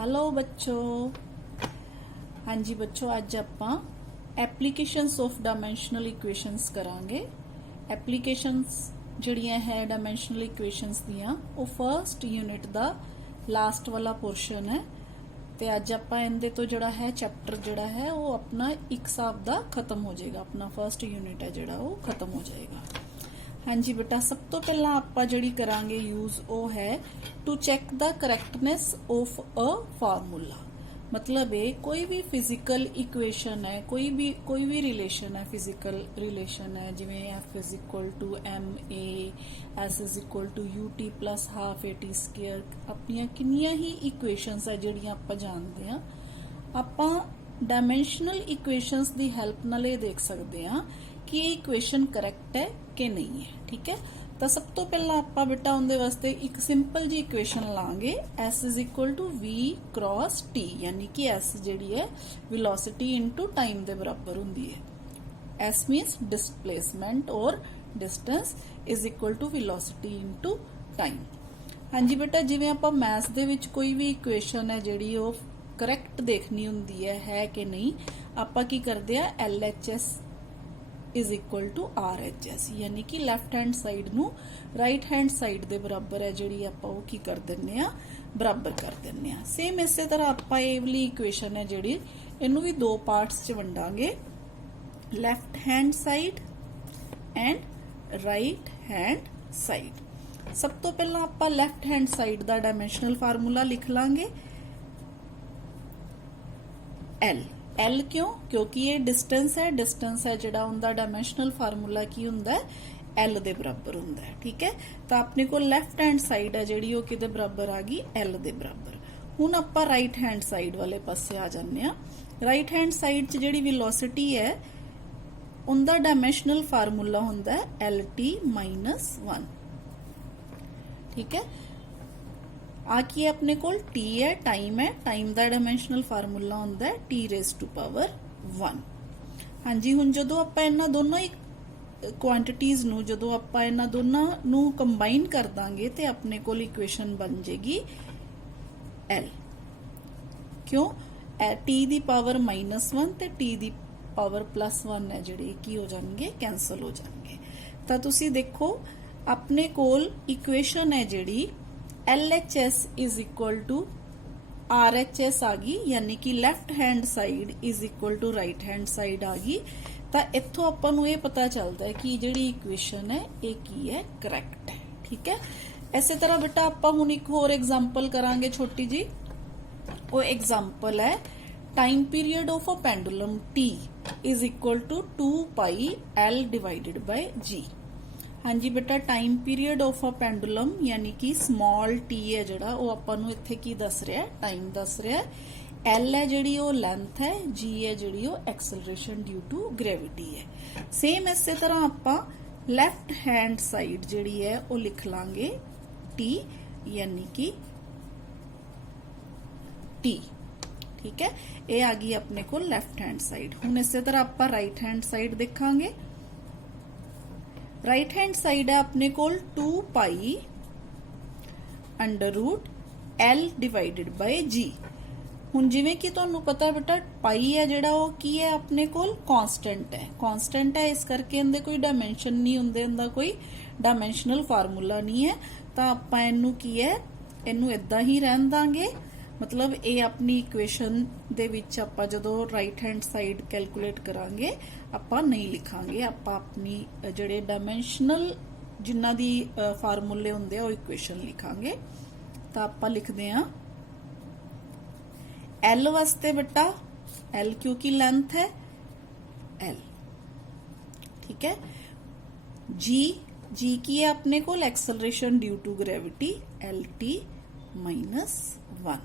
Hello बच्चों। हाँ जी बच्चों, अज आपां एप्लीकेशनस ऑफ डायमेंशनल इक्वेशनस करांगे। एप्लीकेशनस जिहड़ियां है डायमेंशनल इक्वेशनस दियां वो फर्स्ट यूनिट दा लास्ट वाला पोर्शन है। ते अज आपां इहदे तो जिहड़ा है चैप्टर जिहड़ा है वो अपना एक हिसाब दा खत्म हो जाएगा। अपना फर्स्ट यूनिट है जिहड़ा वो खत्म हो जाएगा। हाँ जी बेटा, सब तो पहला आपां जिहड़ी करांगे यूज वो है to check the correctness of a formula. मतलब है कोई भी फिजिकल इक्वेशन है, कोई भी रिलेशन है, फिजिकल रिलेशन है, जिवें F is equal to m a, s is equal to u t plus half a t square. अपनियां किन्नियां ही इक्वेशनस है जिहड़ियां आपां जानदे हां। आपां डायमेंशनल इक्वेशनस दी हेल्प नाल ये देख सकते हैं कि ये इक्वेशन करैक्ट है कि नहीं है। ठीक है, तो सब तो पहला आपां बेटा उनदे वास्ते एक सिंपल जी इक्वेशन लांगे, S is equal to V cross T, यानी कि S जिहड़ी है वेलोसिटी इनटू टाइम दे बराबर हुंदी है। S मीन्स डिस्प्लेसमेंट और distance is equal to velocity into time. हाँ जी बेटा, जिवें आपां मैथ्स दे विच कोई भी इक्वेशन है जिहड़ी वो करैक्ट देखनी हुंदी है कि नहीं, आपां की करदे आ LHS is equal to RHS, यानी कि लैफ्ट हैंड साइड नू राइट हैंड साइड दे बराबर है जिहड़ी आपां वो की कर दिंदे आ, बराबर कर दिंदे आ। सेम इसे तरह आपां ये वाली इक्वेशन है जिहड़ी इनू भी दो पार्ट्स च वंडांगे, left hand side and right hand side. सब तो पहला आपां लैफ्ट हैंड साइड दा डायमेंशनल फार्मूला लिख लांगे L क्यों? क्योंकि ये डिस्टेंस है जिहड़ा उनदा डायमेंशनल फार्मूला की हुंदा है L दे बराबर हुंदा है। ठीक है, तो अपने को लैफ्ट हैंड साइड है जिहड़ी वो किदे बराबर आ गई, L दे बराबर। हुण आपां राइट हैंड साइड वाले पासे आ जाने आ। राइट हैंड साइड च जिहड़ी वेलोसिटी है उनदा डायमेंशनल फार्मूला हुंदा है LT माइनस 1। ठीक है, आकी अपने कोल T है, टाइम दा डायमेंशनल फार्मूला हुंदा है T रेज़ टू पावर 1। हाँ जी, हुण जदों आपां इन्हां दोनों ही क्वांटिटीज नू जदों आपां इन्हां दोनों नू कंबाइन कर दांगे ते अपने कोल इक्वेशन बन जाएगी L। क्यों? T दी पावर -1 ते T दी पावर +1 है जिहड़े की हो जाणगे, कैंसल हो जाणगे। तां तुसीं देखो अपने कोल इक्वेशन है जिहड़ी LHS is equal to RHS आ गई, यानी कि left hand side is equal to right hand side आ गई। तो इत्थों आपां नूं ये पता चलता है कि जिहड़ी इक्वेशन है ये की है, करैक्ट है। ठीक है, इसे तरह बेटा आपां हुण एक होर एग्जांपल करांगे छोटी जी। वो एग्जांपल है time period of a pendulum T is equal to 2 pi L divided by G। हाँ जी बेटा, time period of a pendulum यानी कि स्मॉल t है जिहड़ा वो आपां नूं इत्थे की दस रहा है, टाइम दस रहा है। L है जिहड़ी वो लेंथ है, G है जिहड़ी वो एक्सेलरेशन ड्यू टू ग्रेविटी है। सेम इसे तरह आपां लैफ्ट हैंड साइड जिहड़ी है वो लिख लांगे T, यानी कि T। ठीक है, ये आ गई अपने को लैफ्ट हैंड साइड। हुण इसे तरह आपां राइट हैंड साइड देखांगे। राइट हैंड साइड है अपने कोल 2 pi under root L divided by G। हुण जिवें कि तुहानूं पता बेटा पाई है जिहड़ा वो की है अपने कोल, कांस्टेंट है, इस करके इहदे कोई डायमेंशन नहीं हुंदे, इहदा कोई डायमेंशनल फार्मूला नहीं है। तां आपां इहनूं की है, इहनूं इदां ही रहन दांगे। मतलब ये अपनी इक्वेशन दे विच आपां जदों राइट हैंड साइड कैलकुलेट करांगे आपां नहीं लिखांगे, आपां अपनी जिहड़े डायमेंशनल जिन्हां दी फार्मूले हुंदे आ वो इक्वेशन लिखांगे। तां आपां लिखदे आ L वास्ते बेटा L क्योंकि लेंथ है L। ठीक है, G की है अपने को acceleration due to gravity LT minus 1,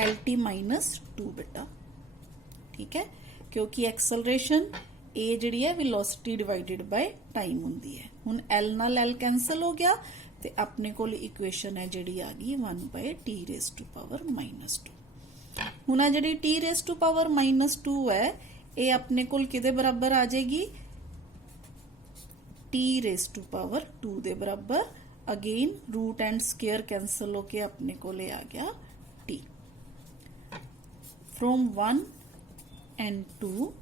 LT minus 2 बेटा। ठीक है, क्योंकि एक्सेलरेशन ए जिहड़ी है वेलोसिटी डिवाइडेड बाय टाइम हुंदी है। हुण L नाल L कैंसल हो गया ते अपने कोल इक्वेशन है जिहड़ी आ गई 1/T रेज़ टू पावर -2। हुण आ जिहड़ी T रेज़ टू पावर -2 है ये अपने कोल किदे बराबर आ जाएगी, T रेज़ टू पावर 2 दे बराबर again root and square cancel होके अपने को आ गया t। फ्रॉम 1 एंड 2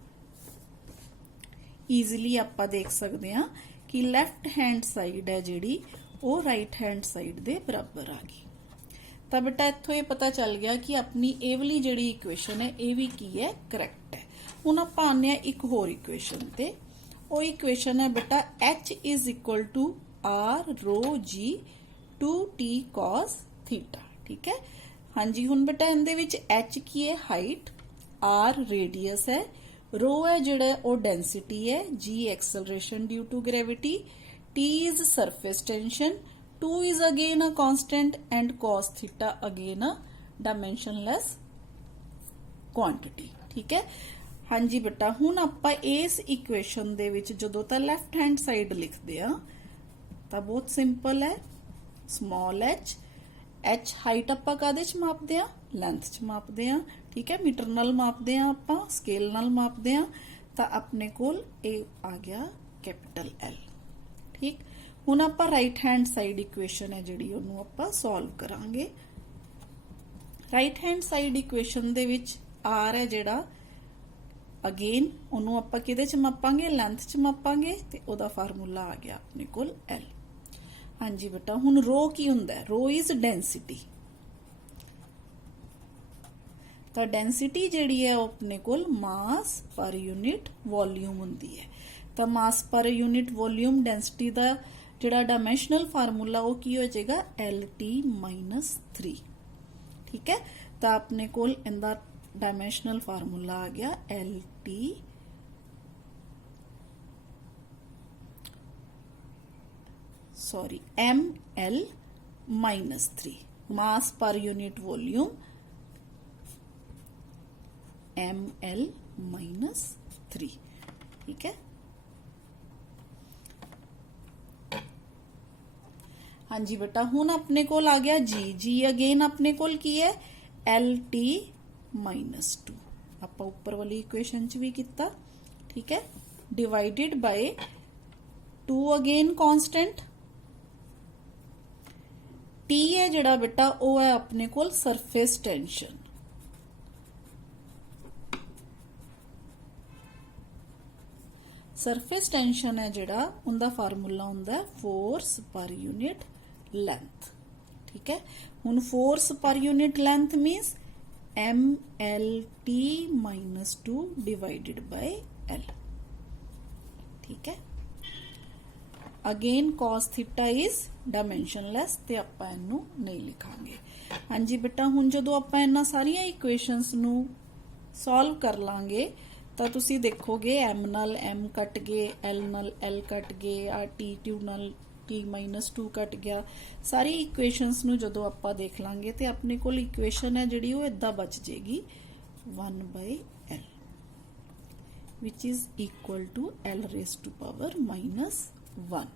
ईजिली आपां देख सकते हैं कि लैफ्ट हैंड साइड है जिहड़ी वो राइट हैंड साइड दे बराबर आ गई। तो बेटा इत्थों ये पता चल गया कि अपनी ए वाली जिहड़ी इक्वेशन है ये भी की है करैक्ट है। हुण आपां आने आ एक होर इक्वेशन ते, वो इक्वेशन है बेटा h is equal to r rho g 2t cos theta. ठीक है, हाँ जी। हुण बेटा इहदे विच h की है हाइट, r रेडियस है, रो है जिहड़ा वो डेंसिटी है, g acceleration due to gravity, t is surface tension, 2 is again a constant and cos theta again a dimensionless quantity. ठीक है, हाँ जी बेटा। हुण आपां इस इक्वेशन दे विच जदों तां लैफ्ट हैंड साइड लिखदे आ तां बहुत सिंपल है, स्मॉल h, h हाइट आपां काहदे च मापदे आ, लेंथ च मापदे आ। ठीक है, मीटर नाल मापदे आ आपां, स्केल नाल मापदे आ, तां अपने कोल ए आ गया कैपिटल L। ठीक, हुण आपां राइट हैंड साइड इक्वेशन है जिहड़ी ओनू आपां सॉल्व करांगे। राइट हैंड साइड इक्वेशन दे विच r है जिहड़ा अगेन ओनू आपां किहदे च मापांगे, लेंथ च मापांगे, ते ओदा फार्मूला आ गया अपने कोल L। हाँ जी बेटा, हुण रो की हुंदा है, रो इज डेंसिटी। तो डेंसिटी जिहड़ी है अपने कोल मास पर यूनिट वॉल्यूम हुंदी है। तो मास पर यूनिट वॉल्यूम डेंसिटी दा जिहड़ा डायमेंशनल फार्मूला वो की हो जाएगा LT-3। ठीक है, तो अपने कोल इहदा डायमेंशनल फार्मूला आ गया ML-3, मास पर यूनिट वॉल्यूम ML-3। ठीक है, हाँ जी बेटा। हुण अपने कोल आ गया जी अगेन अपने कोल की है LT-2, आपां उपर वाली इक्वेशन च भी किता। ठीक है, divided by 2 again constant, T है जिहड़ा बेटा वो है अपने कोल सरफेस टेंशन। सरफेस टेंशन है जिहड़ा उनका फार्मूला हुंदा है फोर्स पर यूनिट लेंथ। ठीक है, हुण force per unit length means ML-T-2 divided by L। ठीक है, अगेन cos थीटा इज डायमेंशनलैस, ते आपां इहनूं नहीं लिखांगे। हाँ जी बेटा, हुण जदों आपां इन्हां सारियां इक्वेशनस नूं सॉल्व कर लांगे ਤਾਂ ਤੁਸੀਂ देखोगे m ਨਾਲ m कट गए, l ਨਾਲ l कट गए, t2 ਨਾਲ t-2 कट गया। सारी इक्वेशनस ਨੂੰ ਜਦੋਂ ਆਪਾਂ ਦੇਖ ਲਾਂਗੇ ਤੇ ਆਪਣੇ ਕੋਲ ਇਕੁਏਸ਼ਨ ਹੈ ਜਿਹੜੀ ਉਹ ਇਦਾਂ ਬਚ ਜੇਗੀ 1/l which is equal to l raised to power -1।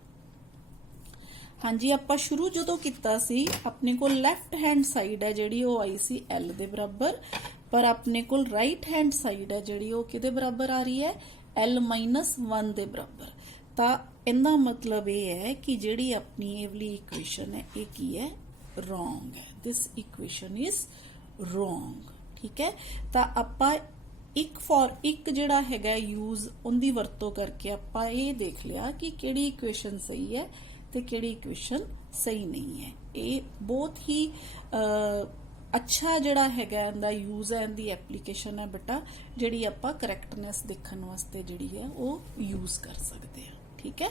हाँ जी, ਆਪਾਂ शुरू ਜਦੋਂ ਕੀਤਾ ਸੀ ਆਪਣੇ ਕੋਲ ਲੈਫਟ हैंड साइड है ਜਿਹੜੀ ਉਹ आई सी l ਦੇ बराबर, पर अपने कोल राइट हैंड साइड है जिहड़ी वो किहदे बराबर आ रही है L-1 दे बराबर। तो इहदा मतलब ये है कि जिहड़ी अपनी ये वाली इक्वेशन है ये की है रॉन्ग है, दिस इक्वेशन इज रॉन्ग। ठीक है, तो आपां एक जिहड़ा हैगा यूज उनकी वरतों करके आपां ये देख लिया कि किहड़ी इक्वेशन सही है ते किहड़ी इक्वेशन सही नहीं है। ये बहुत ही अच्छा जिहड़ा हैगा इहदा यूज है, इहदी एप्लीकेशन है बेटा जिहड़ी आपां करैक्टनेस देखण वास्ते जिहड़ी है वो यूज कर सकते हैं। ठीक है,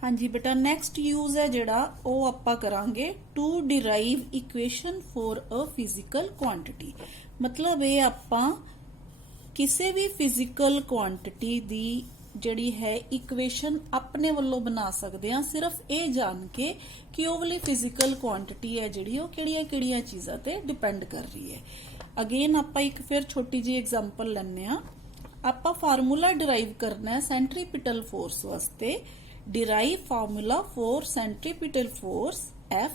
हाँ जी बेटा। नैक्सट यूज है जिहड़ा वो आपां करांगे to derive equation for a physical quantity. मतलब ये आपां किसी भी फिजिकल क्वांटिटी दी जिहड़ी है इक्वेशन अपने वालों बना सकते हैं, सिर्फ ये जान के कि वो वाली फिजिकल क्वांटिटी है जिहड़ी वो किहड़ियां चीज़ां ते डिपेंड कर रही है। अगेन आपां एक फिर छोटी जी एग्जांपल लैने आ। आपां फार्मूला डिराइव करना है सेंट्रीपिटल फोर्स वास्ते। Derive formula for centripetal force F,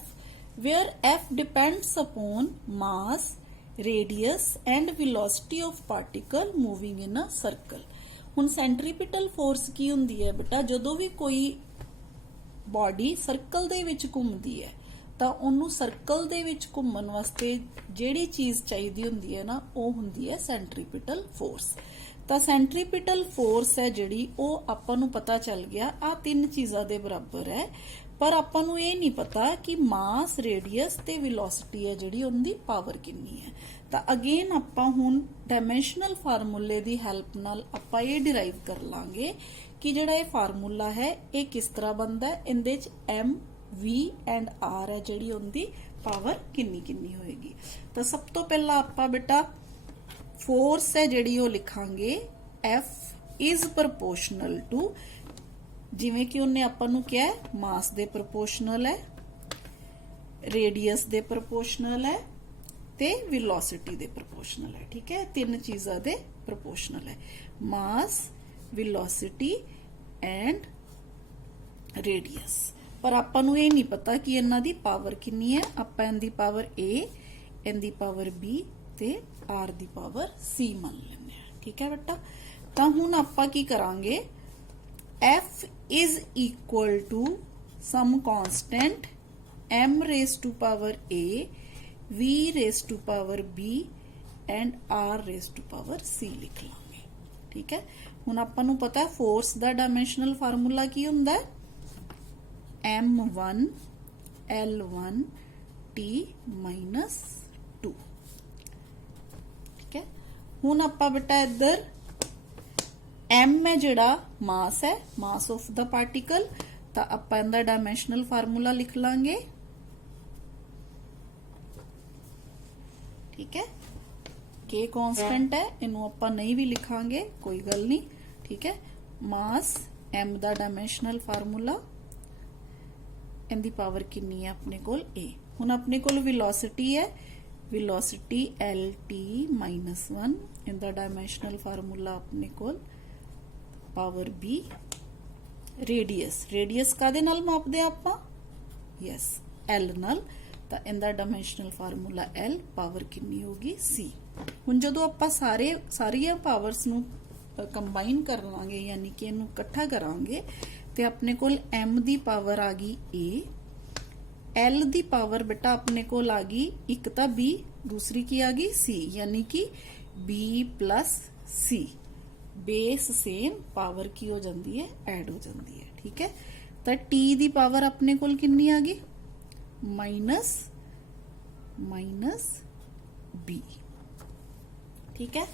where F depends upon mass, radius and velocity of particle moving in a circle। हुण सेंट्रीपिटल फोर्स की हुंदी है बेटा, जदों भी कोई ਬੋਡੀ ਸਰਕਲ ਦੇ ਵਿੱਚ ਘੁੰਮਦੀ ਹੈ ਤਾਂ ਉਹਨੂੰ ਸਰਕਲ ਦੇ ਵਿੱਚ ਘੁੰਮਣ ਵਾਸਤੇ ਜਿਹੜੀ ਚੀਜ਼ ਚਾਹੀਦੀ ਹੁੰਦੀ ਹੈ ਨਾ ਉਹ ਹੁੰਦੀ ਹੈ ਸੈਂਟਰੀਪੀਟਲ ਫੋਰਸ। ਤਾਂ ਸੈਂਟਰੀਪੀਟਲ ਫੋਰਸ ਹੈ ਜਿਹੜੀ ਉਹ ਆਪਾਂ ਨੂੰ ਪਤਾ ਚੱਲ ਗਿਆ ਆ ਤਿੰਨ ਚੀਜ਼ਾਂ ਦੇ ਬਰਾਬਰ ਹੈ, ਪਰ ਆਪਾਂ ਨੂੰ ਇਹ ਨਹੀਂ ਪਤਾ ਕਿ ਮਾਸ, ਰੇਡੀਅਸ ਤੇ ਵੈਲੋਸਿਟੀ ਹੈ ਜਿਹੜੀ ਉਹਦੀ ਪਾਵਰ ਕਿੰਨੀ ਹੈ। ਤਾਂ ਅਗੇਨ ਆਪਾਂ ਹੁਣ ਡਾਇਮੈਂਸ਼ਨਲ ਫਾਰਮੂਲੇ ਦੀ ਹੈਲਪ ਨਾਲ ਆਪਾਂ ਇਹ ਡਿਰਾਈਵ ਕਰ ਲਾਂਗੇ ਕਿ ਜਿਹੜਾ ਇਹ ਫਾਰਮੂਲਾ ਹੈ ਇਹ ਕਿਸ ਤਰ੍ਹਾਂ ਬਣਦਾ ਹੈ। ਇਹਦੇ ਚ m, v ਐਂਡ r ਹੈ ਜਿਹੜੀ ਉਹਦੀ ਪਾਵਰ ਕਿੰਨੀ ਕਿੰਨੀ ਹੋਏਗੀ। ਤਾਂ ਸਭ ਤੋਂ ਪਹਿਲਾਂ ਆਪਾਂ ਬੇਟਾ ਫੋਰਸ ਹੈ ਜਿਹੜੀ ਉਹ ਲਿਖਾਂਗੇ F is proportional to, ਜਿਵੇਂ ਕਿ ਉਹਨੇ ਆਪਾਂ ਨੂੰ ਕਿਹਾ ਹੈ ਮਾਸ ਦੇ ਪ੍ਰੋਪੋਰਸ਼ਨਲ ਹੈ, ਰੇਡੀਅਸ ਦੇ ਪ੍ਰੋਪੋਰਸ਼ਨਲ ਹੈ ਤੇ ਵੈਲੋਸਿਟੀ ਦੇ ਪ੍ਰੋਪੋਰਸ਼ਨਲ ਹੈ। ਠੀਕ ਹੈ, ਤਿੰਨ ਚੀਜ਼ਾਂ ਦੇ ਪ੍ਰੋਪੋਰਸ਼ਨਲ ਹੈ, ਮਾਸ, ਵੈਲੋਸਿਟੀ ਐਂਡ ਰੇਡੀਅਸ। ਪਰ ਆਪਾਂ ਨੂੰ ਇਹ ਨਹੀਂ ਪਤਾ ਕਿ ਇਹਨਾਂ ਦੀ ਪਾਵਰ ਕਿੰਨੀ ਹੈ। ਆਪਾਂ ਇਹਦੀ ਪਾਵਰ A, ਇਹਦੀ ਪਾਵਰ B ਤੇ R ਦੀ ਪਾਵਰ C ਮੰਨ ਲੈਂਦੇ ਹਾਂ। ਠੀਕ ਹੈ ਬੇਟਾ, ਤਾਂ ਹੁਣ ਆਪਾਂ ਕੀ ਕਰਾਂਗੇ, F is equal to some constant m raised to power A, v raised to power B and r raised to power C ਲਿਖ ਲਾਂਗੇ। ਠੀਕ ਹੈ, ਹੁਣ ਆਪਾਂ ਨੂੰ ਪਤਾ ਫੋਰਸ ਦਾ ਡਾਇਮੈਂਸ਼ਨਲ ਫਾਰਮੂਲਾ ਕੀ ਹੁੰਦਾ ਹੈ, m1 l1 t minus 2। ਠੀਕ ਹੈ, ਹੁਣ ਆਪਾਂ ਬੇਟਾ ਇੱਧਰ m ਹੈ ਜਿਹੜਾ ਮਾਸ ਹੈ, ਮਾਸ ਆਫ ਦਾ ਪਾਰਟੀਕਲ, ਤਾਂ ਆਪਾਂ ਇਹਦਾ ਡਾਇਮੈਂਸ਼ਨਲ ਫਾਰਮੂਲਾ ਲਿਖ ਲਾਂਗੇ। ਠੀਕ ਹੈ, k ਕਾਂਸਟੈਂਟ ਹੈ, ਇਹਨੂੰ ਆਪਾਂ ਨਹੀਂ ਵੀ ਲਿਖਾਂਗੇ ਕੋਈ ਗੱਲ ਨਹੀਂ। ਠੀਕ ਹੈ, ਮਾਸ m ਦਾ ਡਾਇਮੈਂਸ਼ਨਲ ਫਾਰਮੂਲਾ, ਇਹਦੀ ਪਾਵਰ ਕਿੰਨੀ ਹੈ ਆਪਣੇ ਕੋਲ a। ਹੁਣ ਆਪਣੇ ਕੋਲ ਵੈਲੋਸਿਟੀ ਹੈ, ਵੈਲੋਸਿਟੀ lt -1, ਇਹਦਾ ਡਾਇਮੈਂਸ਼ਨਲ ਫਾਰਮੂਲਾ ਆਪਣੇ ਕੋਲ ਪਾਵਰ b। ਰੇਡੀਅਸ, ਰੇਡੀਅਸ ਕਾਦੇ ਨਾਲ ਮਾਪਦੇ ਆ ਆਪਾਂ, ਯੈਸ l ਨਾਲ, ਤਾਂ ਇਹਦਾ ਡਾਇਮੈਂਸ਼ਨਲ ਫਾਰਮੂਲਾ l, ਪਾਵਰ ਕਿੰਨੀ ਹੋਗੀ c। ਹੁਣ ਜਦੋਂ ਆਪਾਂ ਸਾਰੀਆਂ ਪਾਵਰਸ ਨੂੰ ਕੰਬਾਈਨ ਕਰ ਲਾਂਗੇ ਯਾਨੀ ਕਿ ਇਹਨੂੰ ਇਕੱਠਾ ਕਰਾਂਗੇ ਤੇ ਆਪਣੇ ਕੋਲ m ਦੀ ਪਾਵਰ ਆ ਗਈ a, l ਦੀ ਪਾਵਰ ਬੇਟਾ ਆਪਣੇ ਕੋਲ ਆ ਗਈ, ਇੱਕ ਤਾਂ b, ਦੂਸਰੀ ਕੀ ਆ ਗਈ c, ਯਾਨੀ ਕਿ b plus c, base same, power ਕੀ ਹੋ ਜਾਂਦੀ ਹੈ, ਐਡ ਹੋ ਜਾਂਦੀ ਹੈ। ਠੀਕ ਹੈ, ਤਾਂ t ਦੀ ਪਾਵਰ ਆਪਣੇ ਕੋਲ ਕਿੰਨੀ ਆ ਗਈ, ਮਾਈਨਸ b। ਠੀਕ ਹੈ,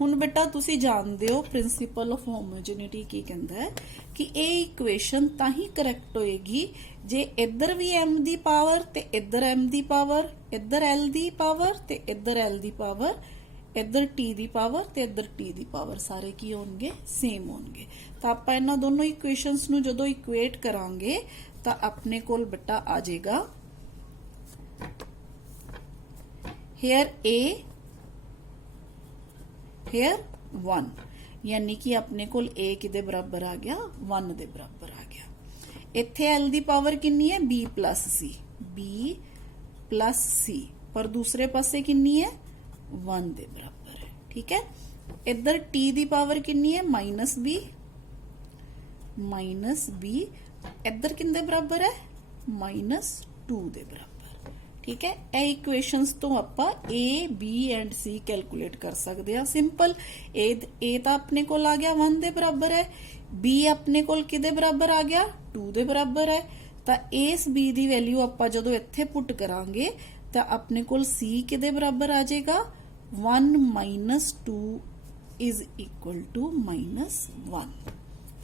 ਹੁਣ ਬੇਟਾ ਤੁਸੀਂ ਜਾਣਦੇ ਹੋ ਪ੍ਰਿੰਸੀਪਲ ਆਫ ਹੋਮੋਜੇਨਿਟੀ ਕੀ ਕਹਿੰਦਾ ਹੈ ਕਿ ਇਹ ਇਕੁਏਸ਼ਨ ਤਾਂ ਹੀ ਕਰੈਕਟ ਹੋਏਗੀ ਜੇ ਇੱਧਰ ਵੀ m ਦੀ ਪਾਵਰ ਤੇ ਇੱਧਰ m ਦੀ ਪਾਵਰ, ਇੱਧਰ l ਦੀ ਪਾਵਰ ਤੇ ਇੱਧਰ l ਦੀ ਪਾਵਰ, ਇੱਧਰ t ਦੀ ਪਾਵਰ ਤੇ ਇੱਧਰ t ਦੀ ਪਾਵਰ ਸਾਰੇ ਕੀ ਹੋਣਗੇ, ਸੇਮ ਹੋਣਗੇ। ਤਾਂ ਆਪਾਂ ਇਹਨਾਂ ਦੋਨੋਂ ਇਕੁਏਸ਼ਨਸ ਨੂੰ ਜਦੋਂ ਇਕੁਏਟ ਕਰਾਂਗੇ ਤਾਂ ਆਪਣੇ ਕੋਲ ਬੇਟਾ ਆ ਜਾਏਗਾ here a, here 1, ਯਾਨੀ ਕਿ ਆਪਣੇ ਕੋਲ a ਕਿਦੇ ਬਰਾਬਰ ਆ ਗਿਆ, 1 ਦੇ ਬਰਾਬਰ ਆ ਗਿਆ। ਇੱਥੇ l ਦੀ ਪਾਵਰ ਕਿੰਨੀ ਹੈ, b plus c, b plus c, ਪਰ ਦੂਸਰੇ ਪਾਸੇ ਕਿੰਨੀ ਹੈ, 1 ਦੇ ਬਰਾਬਰ ਹੈ। ਠੀਕ ਹੈ, ਇੱਧਰ t ਦੀ ਪਾਵਰ ਕਿੰਨੀ ਹੈ, -b, ਇੱਧਰ ਕਿੰਦੇ ਬਰਾਬਰ ਹੈ, -2 ਦੇ ਬਰਾਬਰ। ਠੀਕ ਹੈ, ਇਹ ਇਕੁਏਸ਼ਨਸ ਤੋਂ ਆਪਾਂ a, b and c calculate ਕਰ ਸਕਦੇ ਹਾਂ। ਸਿੰਪਲ, a ਤਾਂ ਆਪਣੇ ਕੋਲ ਆ ਗਿਆ 1 ਦੇ ਬਰਾਬਰ ਹੈ, b ਆਪਣੇ ਕੋਲ ਕਿਦੇ ਬਰਾਬਰ ਆ ਗਿਆ, 2 ਦੇ ਬਰਾਬਰ ਹੈ। ਤਾਂ ਇਸ b ਦੀ ਵੈਲਿਊ ਆਪਾਂ ਜਦੋਂ ਇੱਥੇ ਪੁੱਟ ਕਰਾਂਗੇ ਤਾਂ ਆਪਣੇ ਕੋਲ c ਕਿਦੇ ਬਰਾਬਰ ਆ ਜਾਏਗਾ, 1 - 2 is equal to -1।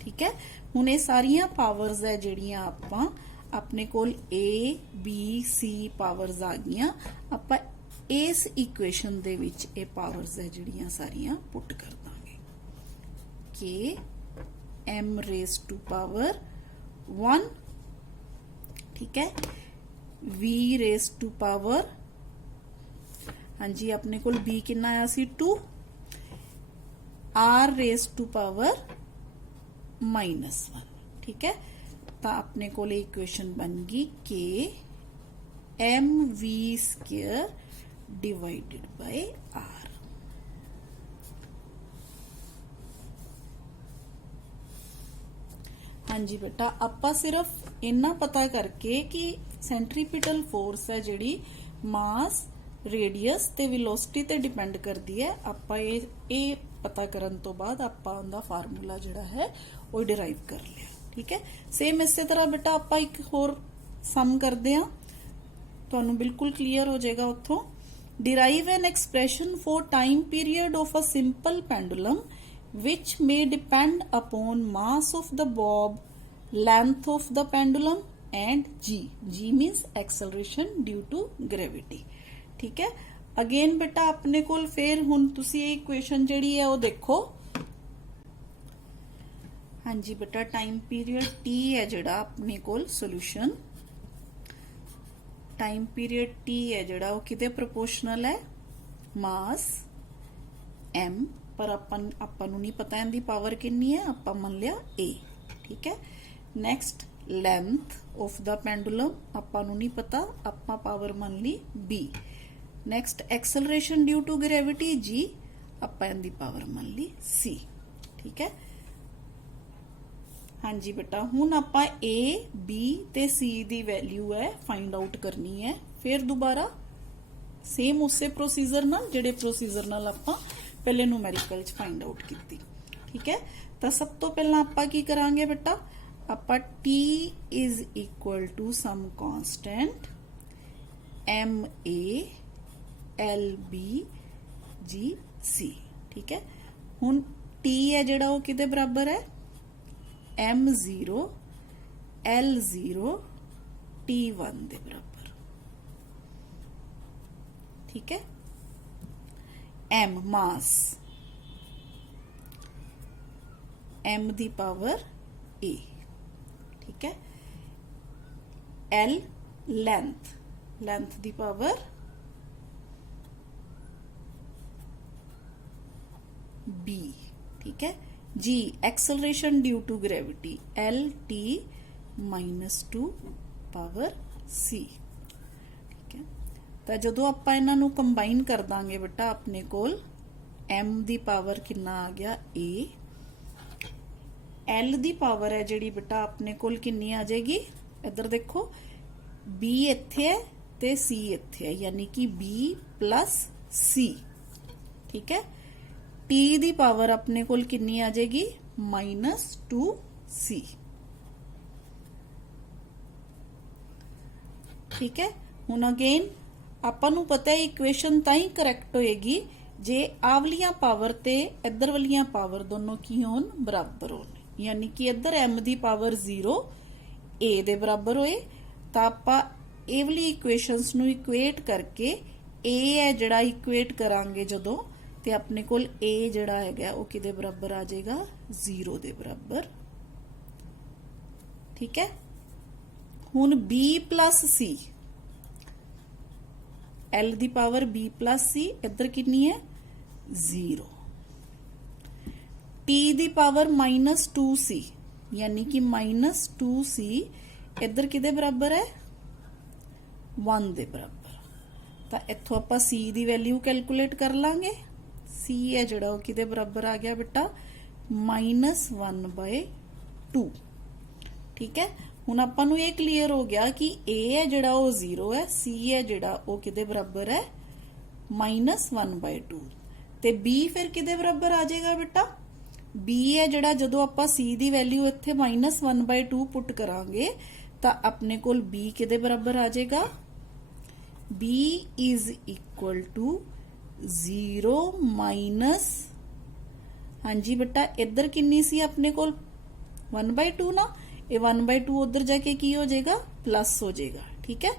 ਠੀਕ ਹੈ, ਹੁਣ ਇਹ ਸਾਰੀਆਂ ਪਾਵਰਸ ਹੈ ਜਿਹੜੀਆਂ ਆਪਾਂ ਆਪਣੇ ਕੋਲ a, b, c ਪਾਵਰਸ ਆ ਗਈਆਂ, ਆਪਾਂ ਇਸ ਇਕੁਏਸ਼ਨ ਦੇ ਵਿੱਚ ਇਹ ਪਾਵਰਸ ਹੈ ਜਿਹੜੀਆਂ ਸਾਰੀਆਂ ਪੁੱਟ ਕਰ ਦਾਂਗੇ। k m raised to power 1, ਠੀਕ ਹੈ, v raised to power, ਹਾਂਜੀ ਆਪਣੇ ਕੋਲ b ਕਿੰਨਾ ਆਇਆ ਸੀ, 2, r raised to power -1। ਠੀਕ ਹੈ, ਤਾਂ ਆਪਣੇ ਕੋਲ ਇਕੁਏਸ਼ਨ ਬਣ ਗਈ k mv square divided by r। ਹਾਂਜੀ ਬੇਟਾ, ਆਪਾਂ ਸਿਰਫ इन्ना पता करके कि सेंट्रीपिटल फोर्स है जिहड़ी मास रेडियस ते वेलोसिटी ते डिपेंड करती है, आपां ये पता करन तो बाद आपां उहदा फार्मूला जिहड़ा है वो डिराइव कर लिया। ठीक है, सेम इसे तरह बेटा आपां एक होर सम करदे हां, तुहानूं बिल्कुल क्लीयर हो जाएगा उत्थों। Derive N expression for time period of a simple pendulum which may depend upon mass of the bob, length of the pendulum and g. G means acceleration due to gravity. ठीक है, again बेटा अपने कोल फिर हुण तुसी ये equation जिहड़ी है वो देखो। हाँ जी बेटा, टाइम पीरियड t है जिहड़ा अपने कोल सोल्यूशन, टाइम पीरियड t है जिहड़ा वो किते प्रोपोर्शनल है, मास m, पर ਆਪਾਂ ਨੂੰ नहीं पता इनकी पावर कितनी है, आप मन लिया a। ठीक है, next length of the pendulum ਆਪਾਂ ਨੂੰ नहीं पता, आप पावर मन ली b। Next acceleration due to gravity g, आप इनकी पावर मन ली c। ठीक है, हाँ जी बेटा, हुण आप a b ते c की वैल्यू है फाइंड आउट करनी है। फिर दोबारा सेम उसे प्रोसीजर नाल जिहड़े प्रोसीजर नाल आपां पहले न्यूमेरिकल च फाइंड आउट की। ठीक है, तो सब तो पहला आपां की करांगे बेटा, आपां t is equal to some constant m a l b g c। ठीक है, हुण t है जिहड़ा वो किहदे बराबर है, m0 l0 t1 दे बराबर। ठीक है, m मास, m दी पावर a। ठीक है, l लेंथ, लेंथ दी पावर b। ठीक है, g acceleration due to gravity, l t -2 power c। तो जदों आपां इन्हां नूं कंबाइन कर दांगे बेटा, अपने कोल m दी पावर कितना आ गया a, l दी पावर है जिहड़ी बेटा अपने कोल कितनी आ जाएगी, इधर देखो b इत्थे है ते c इत्थे है, यानी कि b प्लस c। ठीक है, t दी पावर अपने कोल कितनी आ जाएगी, -2c। ठीक है, हुण अगेन ਆਪਾਂ ਨੂੰ पता है इक्वेशन ताई करैक्ट होएगी जे आवलियां पावर ते इधर वालियां पावर दोनों की होन बराबर होन, यानी कि इधर m दी पावर 0 a दे बराबर होए, तो आपां ए वाली इक्वेशनस नूं इक्वेट करके a है जिहड़ा इक्वेट करांगे जदों, ते अपने कोल a जिहड़ा हैगा वो किहदे बराबर आ जाएगा, 0 दे बराबर। ठीक है, हुण b प्लस c, L दी पावर b प्लस c, इधर कितनी है 0, t दी पावर -2c, यानी कि -2c इधर किदे बराबर है, 1 दे बराबर। तो इत्थों आपां c दी वैल्यू कैलकुलेट कर लांगे, c है जिहड़ा वो किदे बराबर आ गया बेटा, -1/2। ठीक है, हुण आपां नूं ये क्लीयर हो गया कि a है जिहड़ा वो 0 है, c है जिहड़ा वो किदे बराबर है, -1/2, ते b फिर किदे बराबर आ जाएगा बेटा, b है जिहड़ा जदों आपां c दी वैल्यू इत्थे -1/2 पुट करांगे तां अपने कोल b किदे बराबर आ जाएगा, b is equal to 0 minus, हाँ जी बेटा इधर कितनी सी अपने कोल 1/2 ना, ये 1/2 उधर जाके की हो जाएगा, प्लस हो जाएगा। ठीक है,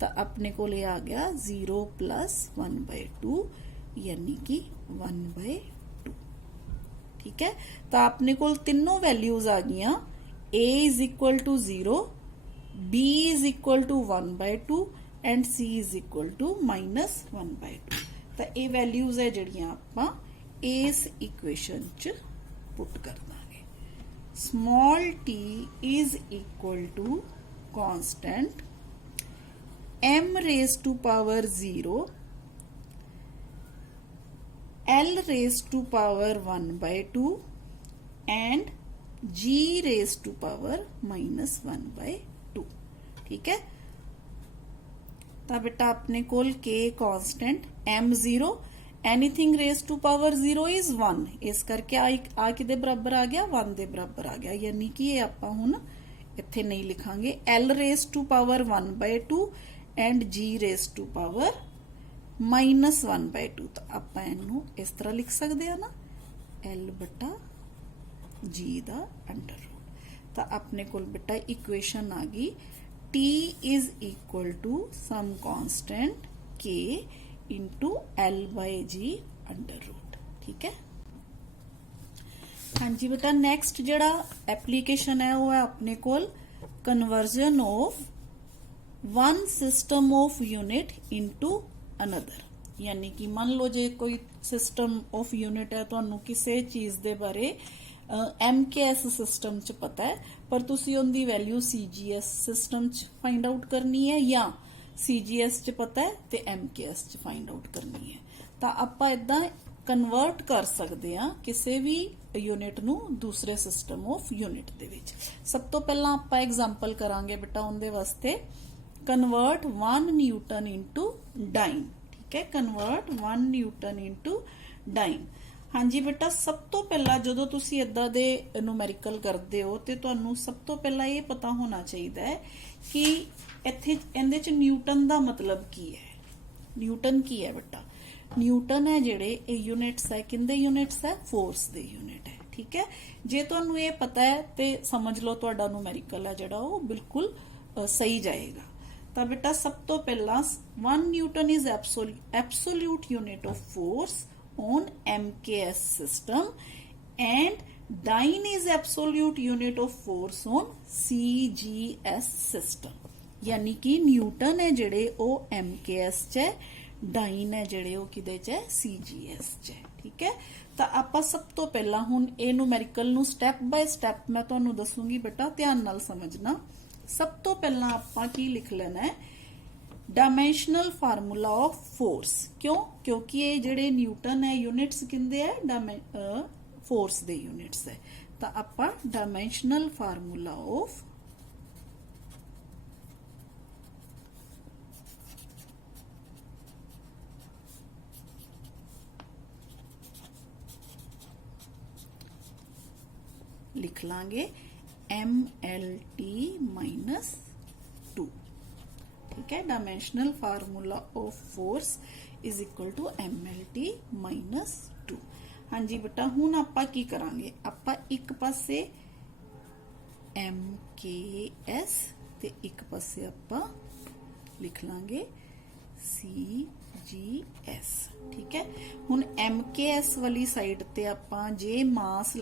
तो अपने को ले आ गया 0 प्लस 1/2, यानी कि 1/2। ठीक है, तो अपने को तीनों वैल्यूज आ गई, a is equal to 0, b is equal to 1/2 and c is equal to -1/2। तो ये वैल्यूज है जिहड़ियां आपां इस इक्वेशन च पुट कर Dange. Small t is equal to constant m raised to power 0, l raised to power 1/2 and g raised to power -1/2। ठीक है। तो बेटा अपने कोल k constant m0 anything raise to power 0 is 1, इस करके आ किदे बराबर आ गया 1 दे बराबर आ गया, यानी कि ये आपां हुण इत्थे नहीं लिखांगे l raise to power 1/2 and g raise to power -1/2। तो आपां इहनूं इस तरह लिख सकते हैं ना, l/g दा अंडर रूट। तो अपने कोल बेटा इक्वेशन आ गई t is equal to some constant k into l/g under root, ठीक है। हाँ जी बेटा नैक्सट जड़ा एप्लीकेशन है वो है अपने कोल conversion of one system of unit into another, यानी कि मान लो जे कोई सिस्टम ऑफ यूनिट है, तुहानू किसी चीज दे बारे MKS सिस्टम च पता है पर तुसी उनदी वैल्यू CGS सिस्टम च फाइंड आउट करनी है, या CGS च पता है ते MKS च फाइंड आउट करनी है। तो आपां इदां कन्वर्ट कर सकते हैं किसी भी यूनिट नू दूसरे सिस्टम ऑफ यूनिट दे विच। सब तो पहला आपां एग्जांपल करांगे बेटा उनदे वास्ते कन्वर्ट 1 न्यूटन इंटू डाइन, ठीक है। Convert 1 newton into dyne. हाँ जी बेटा सब तो पहला जो तुसी इदां दे न्यूमेरिकल करते हो तो तुहानू सब तो पहला ये पता होना चाहिए कि इत्थे इहदे च न्यूटन दा मतलब की है। न्यूटन की है बेटा, न्यूटन है जेड़े ये यूनिट्स है, किंदे यूनिट्स है, फोर्स दे यूनिट है, ठीक है। जे तुहानू ये पता है तो समझ लो तुहाडा न्यूमेरिकल है जेड़ा वो बिल्कुल सही जाएगा। तो बेटा सब तो पहला 1 Newton is absolute unit of force on MKS system and dyne is absolute unit of force on CGS system, यानी कि न्यूटन है जेड़े ओ MKS च है, डाइन है जेड़े ओ किदे च है, CGS च है, ठीक है। तो आपां सब तो पहला हुण ए न्यूमेरिकल नू स्टैप बाय स्टैप मैं तुहानू दसूंगी बेटा, ध्यान नाल समझना। सब तो पहला आपां की लिख लेना है डायमेंशनल फार्मूला ऑफ फोर्स। क्यों? क्योंकि ये जेडे न्यूटन है यूनिट्स किंदे है, फोर्स दे यूनिट्स है। तो आपां डायमेंशनल फार्मूला ऑफ लिख लांगे MLT -2, ठीक है। Dimensional formula of force is equal to MLT -2। हाँ जी बेटा हुण आपां की करांगे, आपां एक पासे MKS ते एक पासे आपां लिख लांगे CGS, ठीक है। हुण MKS वाली साइड ते आपां जे मास